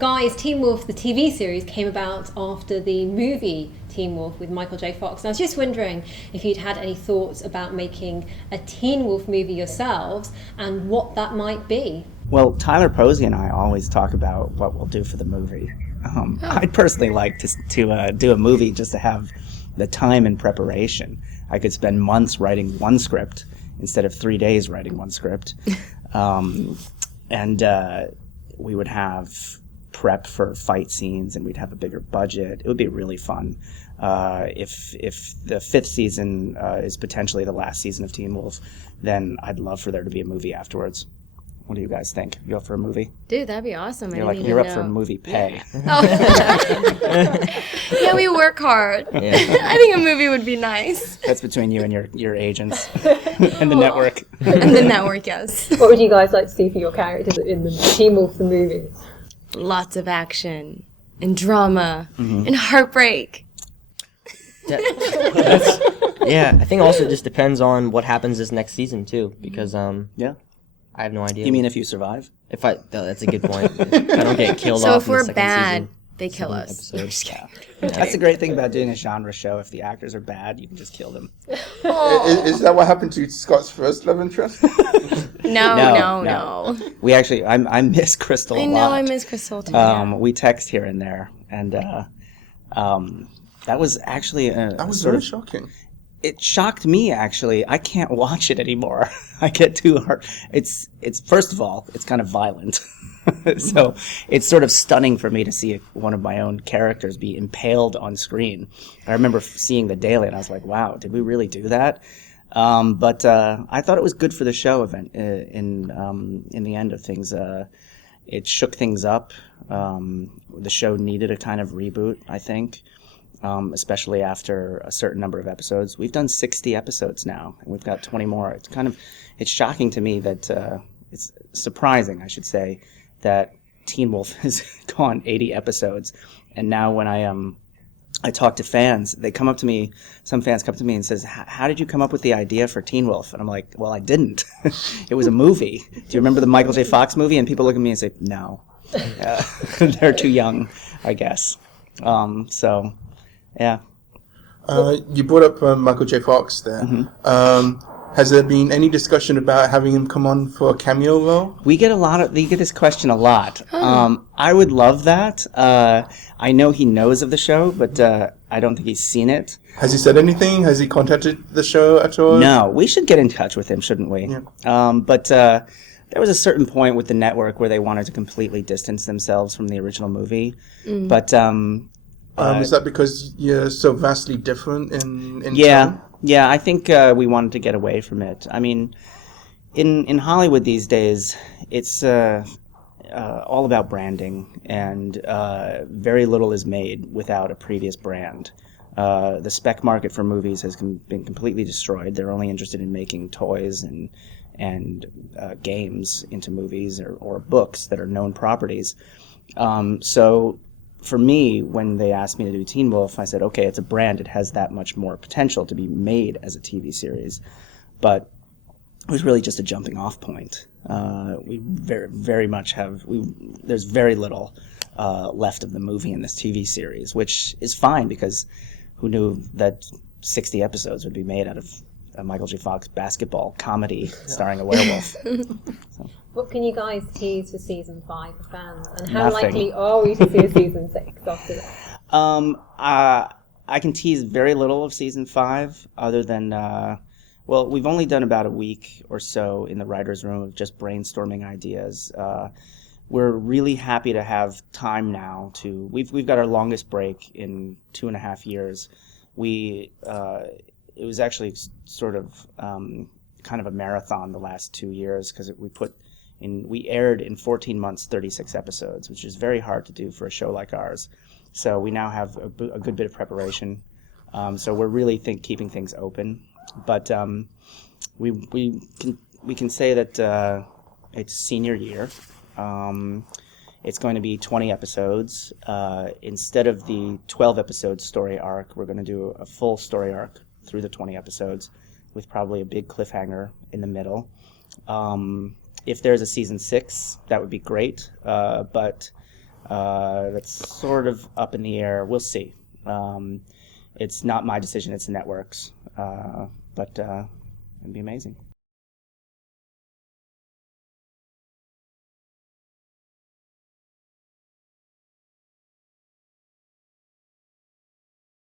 guys, Teen Wolf, the TV series, came about after the movie Teen Wolf with Michael J. Fox. And I was just wondering if you'd had any thoughts about making a Teen Wolf movie yourselves and what that might be. Well, Tyler Posey and I always talk about what we'll do for the movie. I'd personally like to do a movie just to have the time and preparation. I could spend months writing one script instead of 3 days writing one script. And we would have prep for fight scenes, and we'd have a bigger budget. It would be really fun. If the fifth season is potentially the last season of Teen Wolf, then I'd love for there to be a movie afterwards. What do you guys think? You up for a movie? Dude, that'd be awesome. You're up for movie pay. Yeah. Yeah, we work hard. Yeah. I think a movie would be nice. That's between you and your agents and the network. And the network, yes. What would you guys like to see for your characters in the Teen Wolf the movie? Lots of action and drama and heartbreak. Yeah, I think also it just depends on what happens this next season too, because Yeah. I have no idea. You mean if you survive? That's a good point. If I don't get killed So off if in the we're second bad, season, they kill us. episode. Just kidding. That's the great thing about doing a genre show. If the actors are bad, you can just kill them. Is that what happened to Scott's first love interest? No. We actually, I miss Crystal a I lot. know, I miss Crystal too. Yeah. We text here and there, and that was actually That was sort very of shocking. It shocked me, actually. I can't watch it anymore. I get too hard. It's first of all, it's kind of violent. So it's sort of stunning for me to see one of my own characters be impaled on screen. I remember seeing The Daily, and I was like, wow, did we really do that? But I thought it was good for the show event in the end of things. It shook things up. The show needed a kind of reboot, I think. Especially after a certain number of episodes. We've done 60 episodes now, and we've got 20 more. It's shocking to me that, it's surprising, I should say, that Teen Wolf has gone 80 episodes. And now when I talk to fans, some fans come to me and says, how did you come up with the idea for Teen Wolf? And I'm like, well, I didn't. It was a movie. Do you remember the Michael J. Fox movie? And people look at me and say, no. They're too young, I guess. So... Yeah. You brought up Michael J. Fox there. Mm-hmm. Has there been any discussion about having him come on for a cameo role? We get this question a lot. I would love that. I know he knows of the show, but I don't think he's seen it. Has he said anything? Has he contacted the show at all? No. We should get in touch with him, shouldn't we? Yeah. But there was a certain point with the network where they wanted to completely distance themselves from the original movie. But... is that because you're so vastly different in tone? Yeah, I think we wanted to get away from it. I mean, in Hollywood these days, it's all about branding, and very little is made without a previous brand. The spec market for movies has been completely destroyed. They're only interested in making toys and games into movies or books that are known properties. So... For me, when they asked me to do Teen Wolf, I said, okay, it's a brand. It has that much more potential to be made as a TV series. But it was really just a jumping off point. We very much there's very little left of the movie in this TV series, which is fine because who knew that 60 episodes would be made out of a Michael J. Fox basketball comedy starring a werewolf. So. What can you guys tease for season 5 for fans? And how Nothing. likely are we to see a season 6 after that? I can tease very little of season 5 other than, we've only done about a week or so in the writer's room of just brainstorming ideas. We're really happy to have time now we've got our longest break in 2.5 years. It was actually sort of kind of a marathon the last 2 years because we aired in 14 months 36 episodes, which is very hard to do for a show like ours. So we now have a good bit of preparation. So we're really keeping things open. But we can say that it's senior year. It's going to be 20 episodes. Instead of the 12-episode story arc, we're going to do a full story arc through the 20 episodes with probably a big cliffhanger in the middle. If there's a season 6, that would be great. But That's sort of up in the air. We'll see. It's not my decision; it's the network's. But it'd be amazing.